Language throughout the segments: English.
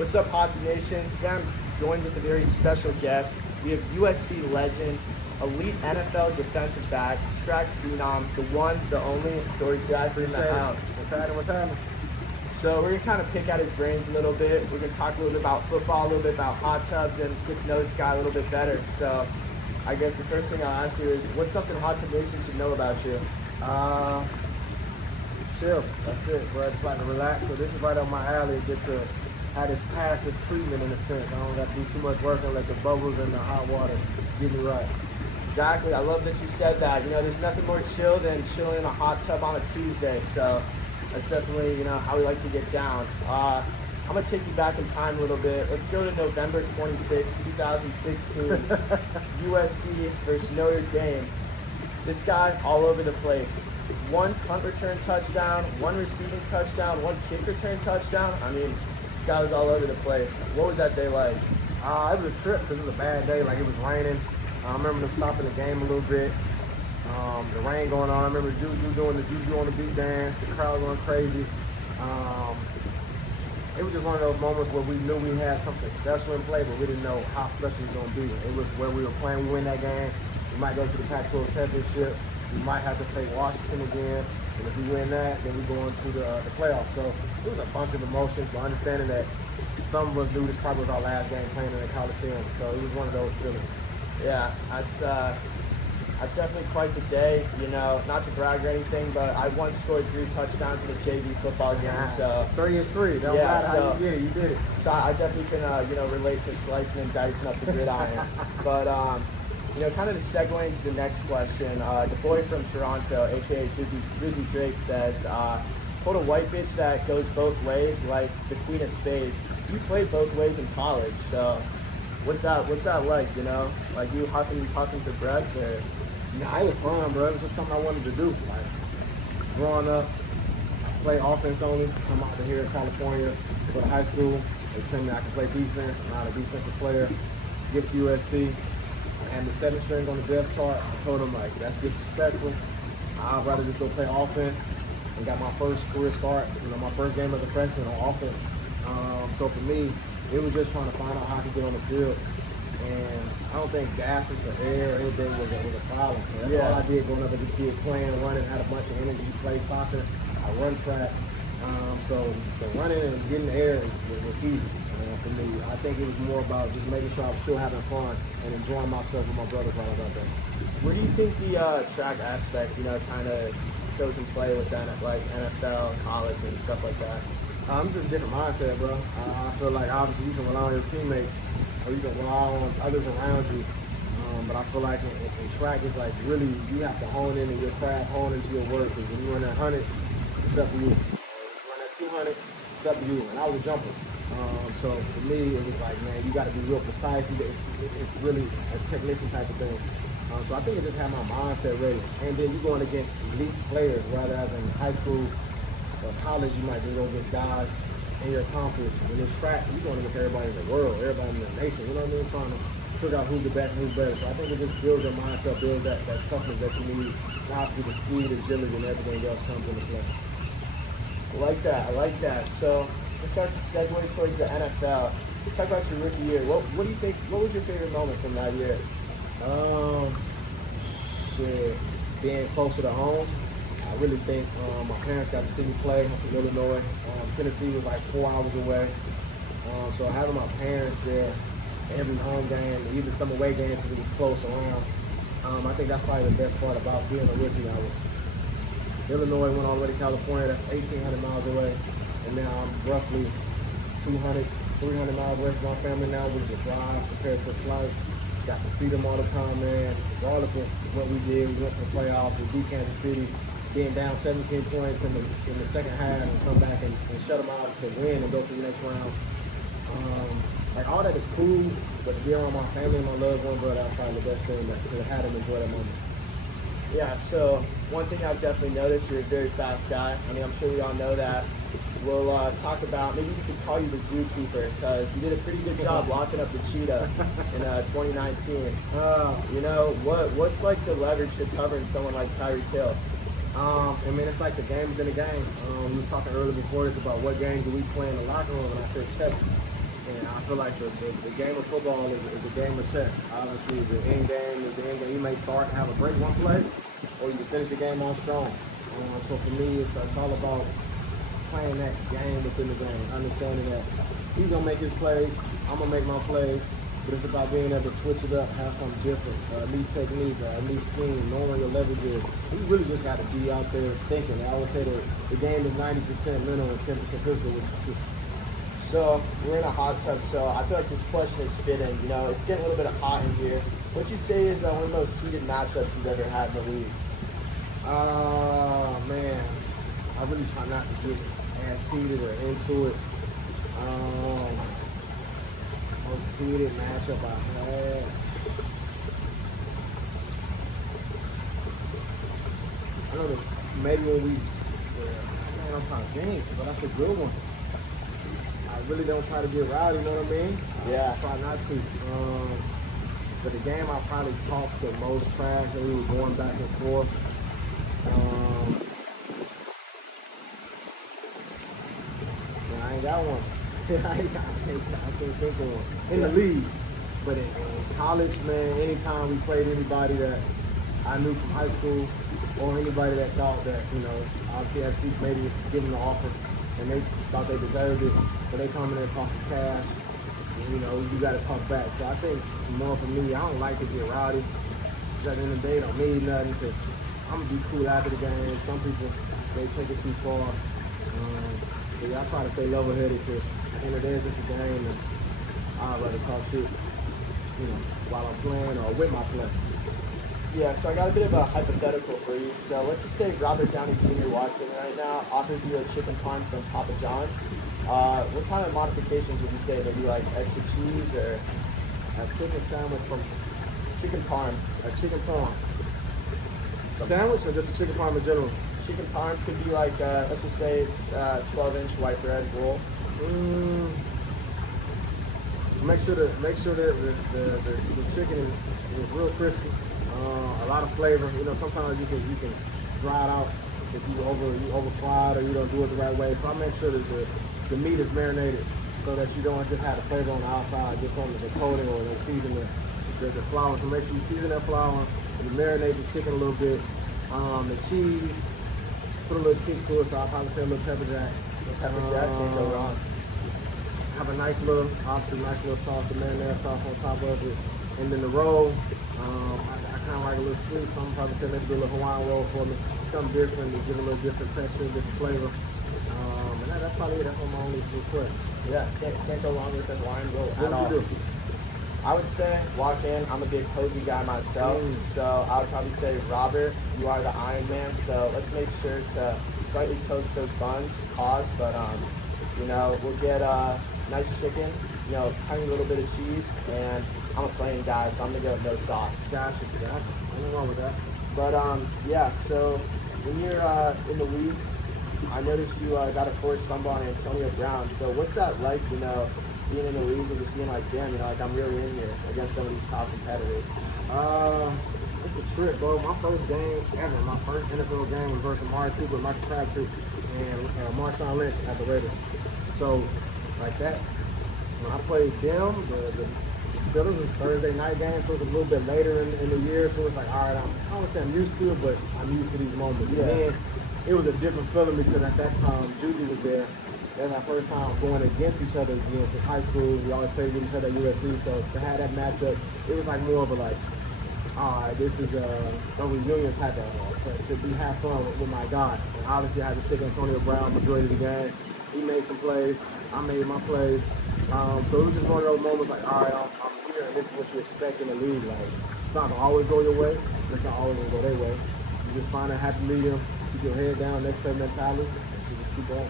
What's up, Hudson Nation? Today I'm joined with a very special guest. We have USC legend, elite NFL defensive back, track phenom, the one, the only, Adoree Jackson in the house. What's happening? So we're going to kind of pick at his brains a little bit. We're going to talk a little bit about football, a little bit about hot tubs, and get to know this guy a little bit better. So I guess the first thing I'll ask you is, what's something Hudson Nation should know about you? Chill. That's it, bro. Just like to relax. So this is right up my alley. Get to have this passive treatment in a sense. I don't got to do too much work and let the bubbles and the hot water get me right. Exactly. I love that you said that. You know, there's nothing more chill than chilling in a hot tub on a Tuesday. So that's definitely, you know, how we like to get down. I'm going to take you back in time a little bit. Let's go to November 26, 2016. USC versus Notre Dame. This guy all over the place. One punt return touchdown, one receiving touchdown, one kick return touchdown. I mean, this guy was all over the place. What was that day like? It was a trip because it was a bad day. Like, it was raining. I remember them stopping the game a little bit. The rain going on. I remember Juju doing the Juju on the beat dance. The crowd going crazy. It was just one of those moments where we knew we had something special in play, but we didn't know how special it was going to be. It was where we were playing. We win that game. We might go to the Pac-12 championship. We might have to play Washington again. And if we win that, then we go into the playoffs. So it was a bunch of emotions, but understanding that some of us knew this probably was our last game playing in the Coliseum. So it was one of those feelings. Yeah, that's definitely quite the day. You know, not to brag or anything, but I once scored 3 touchdowns in a JV football game. So 3 is 3. Don't matter how you get it. You did it. So I definitely can, you know, relate to slicing and dicing up the gridiron. But you know, kind of to segue into the next question, the boy from Toronto, aka Drizzy Drake, says, "Quote a white bitch that goes both ways, like the Queen of Spades." You played both ways in college, so what's that like? You know, like you huffing for breaths, or? Nah, it was fun, bro. It was just something I wanted to do. Like, growing up, play offense only. Come out to here in California, go to high school. They tell me I can play defense. I'm not a defensive player. Get to USC. And the 7th string on the depth chart, I told him, like, that's disrespectful. I'd rather just go play offense. And got my first career start, you know, my first game as a freshman on offense. So for me, it was just trying to find out how I could get on the field. And I don't think gas or air or anything was a problem. So that's all I did growing up as a kid, playing, running, had a bunch of energy, play soccer, I run track. So the running and getting the air was easy. For me, I think it was more about just making sure I was still having fun and enjoying myself with my brothers while I was out there. Where do you think the track aspect, you know, kind of goes in play with that, like NFL, college, and stuff like that? It's just a different mindset, bro. I feel like obviously you can rely on your teammates or you can rely on others around you. But I feel like in track, it's like really you have to hone into your craft, hone into your work. Because when you run that 100, it's up to you. When you run that 200, it's up to you. And I was a jumper. So for me, it was like, man, you got to be real precise. It's really a technician type of thing. So I think it just had my mindset ready. And then you're going against elite players, rather than in high school or college, you might just go against guys in your conference. In this track, you're going against everybody in the world, everybody in the nation. You know what I mean? Trying to figure out who's the best and who's better. So I think it just builds your mindset, builds that toughness that you need. Obviously, the speed, agility, and everything else comes into play. I like that. So let's start to segue towards the NFL. Talk about your rookie year. What do you think? What was your favorite moment from that year? Being closer to home. I really think my parents got to see me play in Illinois. Tennessee was like 4 hours away. So having my parents there every home game, even some away games because it was close around, I think that's probably the best part about being a rookie. I was Illinois, went all the way to California. That's 1,800 miles away. And now I'm roughly 200, 300 miles away from my family now. We just drive, prepare for flight. Got to see them all the time, man. Regardless of what we did, we went to the playoffs. We beat Kansas City, being down 17 points in the second half, and come back and shut them out to win and go to the next round. Like, all that is cool, but to be around my family and my loved ones, bro, that's probably the best thing to have them enjoy that moment. Yeah, so one thing I've definitely noticed, you're a very fast guy. I mean, I'm sure we all know that. We'll talk about, maybe we could call you the zookeeper, because you did a pretty good job locking up the cheetah in 2019. You know, what's like the leverage to covering someone like Tyreek Hill? I mean, it's like the game within the game. We were talking earlier before this about what game do we play in the locker room, and I said 7. And I feel like the game of football is a game of chess. Obviously, the end game is the end game. You may start and have a great one play, or you can finish the game on strong. So for me, it's all about playing that game within the game, understanding that he's gonna make his plays, I'm gonna make my plays, but it's about being able to switch it up, have something different, a new technique, a new scheme, knowing your leverages. You really just got to be out there thinking. I would say that the game is 90% mental and 10% physical, which is true. So we're in a hot tub, so I feel like this question is fitting. You know, it's getting a little bit hot in here. What'd you say is one of the most heated matchups you've ever had in the league? Man, I really try not to get as heated or into it. Most heated matchup I've had. I know that maybe when man, I'm trying to think, but that's a good one. I really don't try to get rowdy, you know what I mean? Yeah. I try not to. But the game I probably talked the most trash and we were going back and forth. I ain't got one. I can't think of one. In the league. But in college, man, anytime we played anybody that I knew from high school or anybody that thought that, you know, obviously FC maybe give them the offer and they thought they deserved it, but they come in there talking cash, and, you know, you got to talk back. So I think more for me, I don't like to get rowdy. Because at the end of the day, it don't mean nothing because I'm going to be cool after the game. Some people, they take it too far. But yeah, I try to stay level-headed because at the end of the day, it's just a game, and I'd rather talk shit, you know, while I'm playing or with my play. Yeah, so I got a bit of a hypothetical for you. So let's just say Robert Downey Jr. watching right now offers you a chicken parm from Papa John's. What kind of modifications would you say? Maybe like extra cheese or A chicken sandwich from chicken parm? a chicken parm. Sandwich or just a chicken parm in general? Chicken parm could be like, let's just say it's 12-inch white bread roll. Make sure that the chicken is real crispy. A lot of flavor. You know, sometimes you can dry it out if you over fry it or you don't do it the right way. So I make sure that the meat is marinated so that you don't just have the flavor on the outside, just on the coating or the season the flour. So make sure you season that flour and you marinate the chicken a little bit. The cheese, put a little kick to it. So I'll probably say a little pepper jack. Pepper jack can't go wrong. Have a nice little sauce, the marinara sauce on top of it. And then the roll, I kind of like a little sweet, so I'm probably say maybe do a little Hawaiian roll for me. Something different to give it a little different texture, different flavor. And that's probably it. That's what my only request. Yeah, can't go wrong with the Hawaiian roll What at all. do you do? I would say walk in. I'm a big hoagie guy myself, so I would probably say, Robert, you are the Iron Man. So let's make sure to slightly toast those buns, but you know, we'll get nice chicken, you know, tiny little bit of cheese, and I'm a plain guy, so I'm gonna go with no sauce. Gotcha. Nothing wrong with that. But yeah. So when you're in the league, I noticed you got a forced fumble on Antonio Brown. So what's that like, you know, being in the league and just being like, damn, you know, like I'm really in here against some of these top competitors? It's a trip, bro. My first game ever, my first NFL game was versus Amari Cooper, Michael Crabtree, and Marshawn Lynch at the Raiders. So, like that, when I played them, the Steelers was Thursday night game, so it was a little bit later in the year. So it's like, all right, I don't want to say I'm used to it, but I'm used to these moments. Yeah. And then it was a different feeling because at that time, Judy was there. That was our first time going against each other again since high school. We always played with each other at USC, so to have that matchup, it was like more of a like, all right, this is a reunion type of to be have fun with my guy. And obviously, I had to stick Antonio Brown majority of the game. He made some plays. I made my plays. So it was just one of those moments like, all right, I'm here, and this is what you expect in the league. Like, it's not gonna always go your way. It's not always gonna go their way. You just find a happy medium, keep your head down, next play mentality, and you just keep going.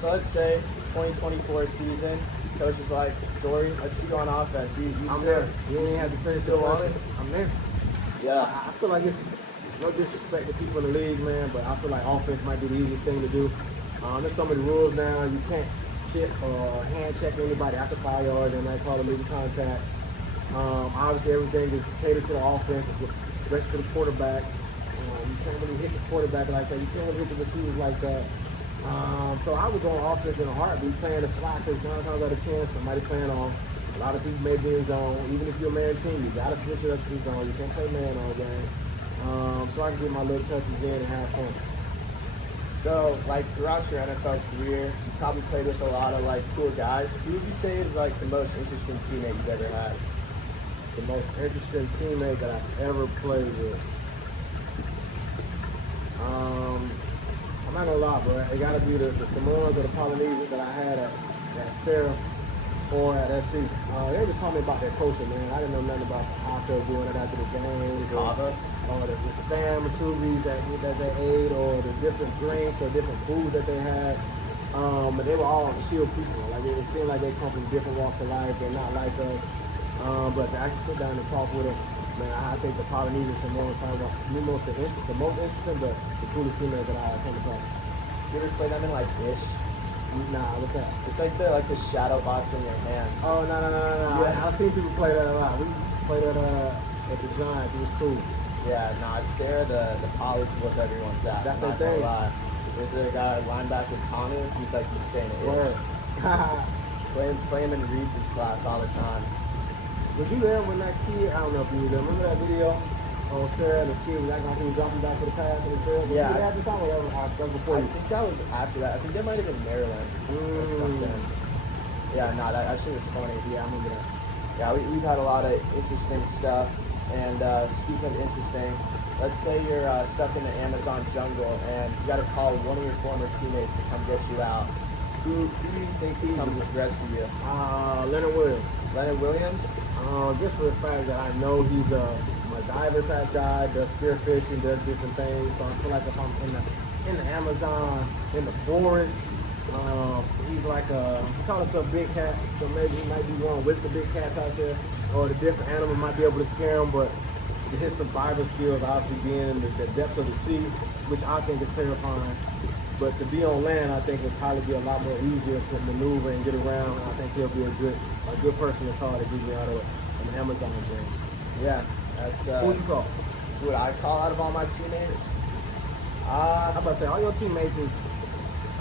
So let's say 2024 season, coach is like, Adoree, let's see you on offense. I'm there. You ain't have to finish still the on question. it? I'm there. Yeah. I feel like it's no disrespect to people in the league, man, but I feel like offense might be the easiest thing to do. There's so many rules now. You can't chip or hand check anybody after 5 yards. They might call it legal contact. Obviously, everything is catered to the offense. It's directed to the quarterback. You can't really hit the quarterback like that. You can't really hit the receivers like that. So I would go on offense in a heartbeat, playing the slot, because 9 times out of 10, somebody playing on. A lot of people may be in zone. Even if you're a man team, you gotta switch it up to zone. You can't play man all game. So I can get my little touches in and have fun. So, like, throughout your NFL career, you probably played with a lot of, like, cool guys. Who would you say is, like, the most interesting teammate you've ever had? The most interesting teammate that I've ever played with. I'm not gonna lie, bro. It gotta be the Samoans or the Polynesians that I had at Sarah or at SC. They just told me about their culture, man. I didn't know nothing about how they're doing it after the games, or the spam masubis that they ate, or the different drinks or different foods that they had. But they were all chill people. Like it seemed like they come from different walks of life. They're not like us. But to actually sit down and talk with them, man, I think the Polynesian Samoans probably the most interesting, but the coolest females that I came across. You ever play them in, like, Ish? Nah, what's that? It's like the shadow box in your hand. Oh, no. Yeah. I've seen people play that a lot. We played that at the Giants. It was cool. Yeah, nah, it's Sarah, the Polys whoop everyone's ass. That's not their thing. gonna lie. There's a guy, linebacker Tommy, he's like insane at Word. Ish. Play him in Reed's class all the time. Was you there when that kid, I don't know if you were there, remember that video on Sarah and the kid was acting like he was dropping back to the pass in the field? Was Yeah. you there at the time or that was before I you? think that was after that. I think that might have been Maryland or something. Yeah, nah, that shit was funny. Yeah, I remember that. Yeah, we've had a lot of interesting stuff. And speaking of interesting, let's say you're stuck in the Amazon jungle and you got to call one of your former teammates to come get you out. Who do you think comes to rescue you? Leonard Williams. Leonard Williams? Just for the fact that I know he's a MacGyver type guy, does spearfishing, does different things. So I feel like if I'm in the Amazon, in the forest, he's like he calls himself Big Cat, so maybe he might be one with the big cats out there, or the different animals might be able to scare him, but his survival skills obviously being in the depth of the sea, which I think is terrifying. But to be on land, I think would probably be a lot more easier to maneuver and get around. I think he'll be a good person to call to get me out of an Amazon thing. Yeah, that's. Who would you call? Who would I call out of all my teammates? I'm about to say all your teammates is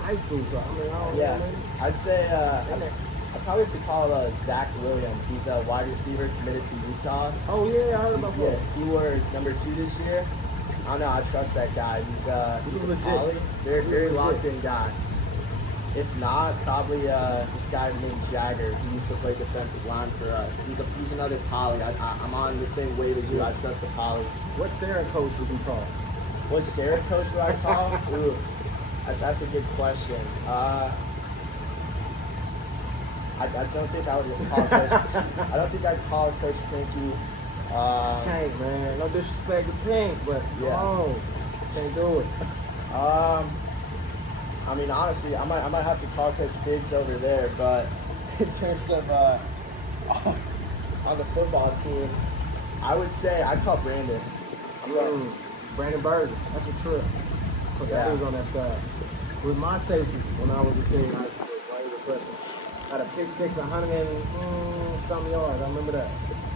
high school, so I mean I don't know. Maybe. I'd say I'd probably have to call Zach Williams. He's a wide receiver committed to Utah. Oh yeah, I heard about that. Yeah, he wore number 2 this year. I don't know. I trust that guy. He's legit. Poly. Very locked in guy. If not, probably this guy named Jagger. He used to play defensive line for us. He's another Poly. I'm on the same wave as you. I trust the Polys. What Sarah coach would you call? What Sarah coach would I call? Ooh, that's a good question. I don't think I would call Coach. I don't think I'd call Coach Pinky. Tank, man. No disrespect to Tank, but yeah. Can't do it. I mean, honestly, I might have to call Coach Biggs over there, but in terms of on the football team, I would say I'd call Brandon. Brandon Berger. That's a trip. Put that dude on that side. With my safety, when I was a senior high school, while he was a freshman, I had a pick six, 100 and something yards. I remember that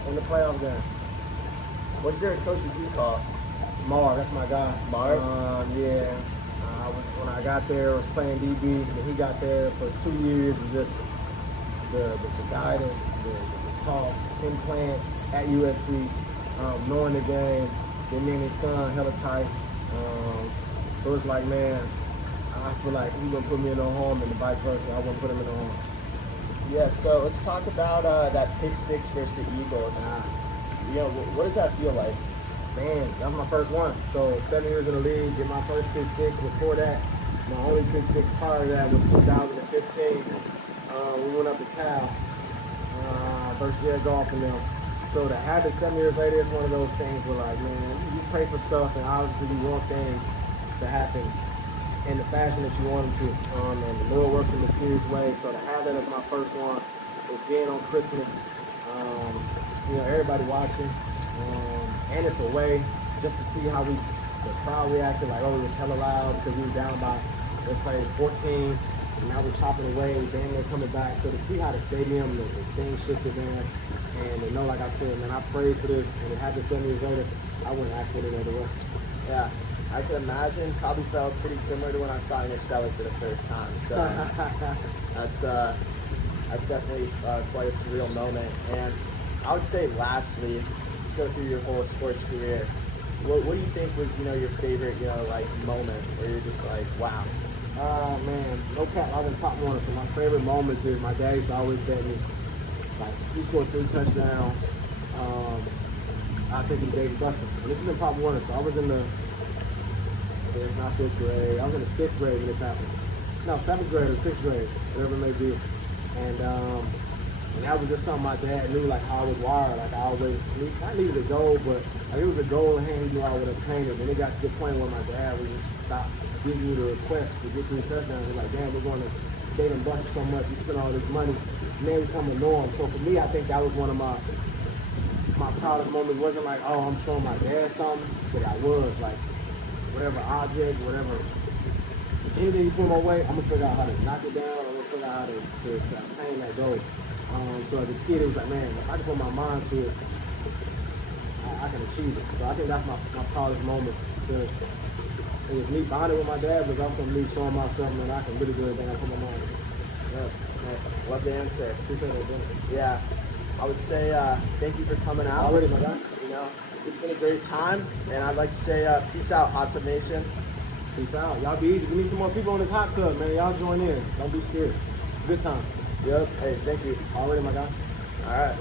in the playoff game. What's their coach would you call? Marv, that's my guy. Marv? Yeah. When I got there, I was playing DB, and he got there for 2 years. It was just the guidance, the talks, him playing at USC, knowing the game, then me and his son hella tight. So it's like, man, I feel like he wouldn't put me in no harm, and the vice versa. I wouldn't put him in no harm. Yeah, so let's talk about that pick six versus the Eagles. You know, what does that feel like? Man, that was my first one. So 7 years in the league, did my first pick six. Before that, my only pick six prior to that was 2015. We went up to Cal, first year of golf in them. So to have it 7 years later, it's one of those things where like, man, you pray for stuff and obviously you want things to happen in the fashion that you want them to. And the Lord works in mysterious ways. So to have that as my first one, was being on Christmas, you know, everybody watching. And it's a way just to see how the crowd reacted, like, oh, it was hella loud because we were down by, let's say, 14, and now we're chopping away, damn near coming back. So to see how the stadium, the things shifted, man, and to know, like I said, man, I prayed for this, and it happened 7 years later, I wouldn't ask for it any other way. Yeah. I can imagine. Probably felt pretty similar to when I saw Interstellar for the first time. So that's definitely quite a surreal moment. And I would say, lastly, let's go through your whole sports career. What do you think was your favorite like moment where you're just like, wow? Man, no cap, I was in Pop Warner, so my favorite moments is my dad used to always bet me. Like, he scored 3 touchdowns. I'll take him to David Buster. And this is in Pop Warner, so I was in not 5th grade, I was in the 6th grade when this happened. No, 7th grade or 6th grade, whatever it may be. And that was just something my dad knew, like how I was wired. Like, I always, I needed a goal, but like, it was a goal in hand, he knew I would obtain it. And it got to the point where my dad would just stop giving you the request to get you the touchdowns. He's like, damn, we're going to David Buster so much, you spend all this money, and then become a norm. So for me, I think that was one of my proudest moments. It wasn't like, oh, I'm showing my dad something, but I was like, whatever object, whatever, anything you put my way, I'm gonna figure out how to knock it down. I'm gonna figure out how to obtain that goal. So as a kid, it was like, man, if I can put my mind to it, I can achieve it. So I think that's my proudest moment, because it was me bonding with my dad, but also me showing myself that I can really do anything I put my mind to. Yeah, love the answer. Appreciate it, brother. Yeah, I would say thank you for coming out. Already, my guy. It's been a great time, and I'd like to say peace out, Hot Tub Nation. Peace out. Y'all be easy. We need some more people on this hot tub, man. Y'all join in. Don't be scared. Good time. Yep. Hey, thank you. Already, my guy. All right.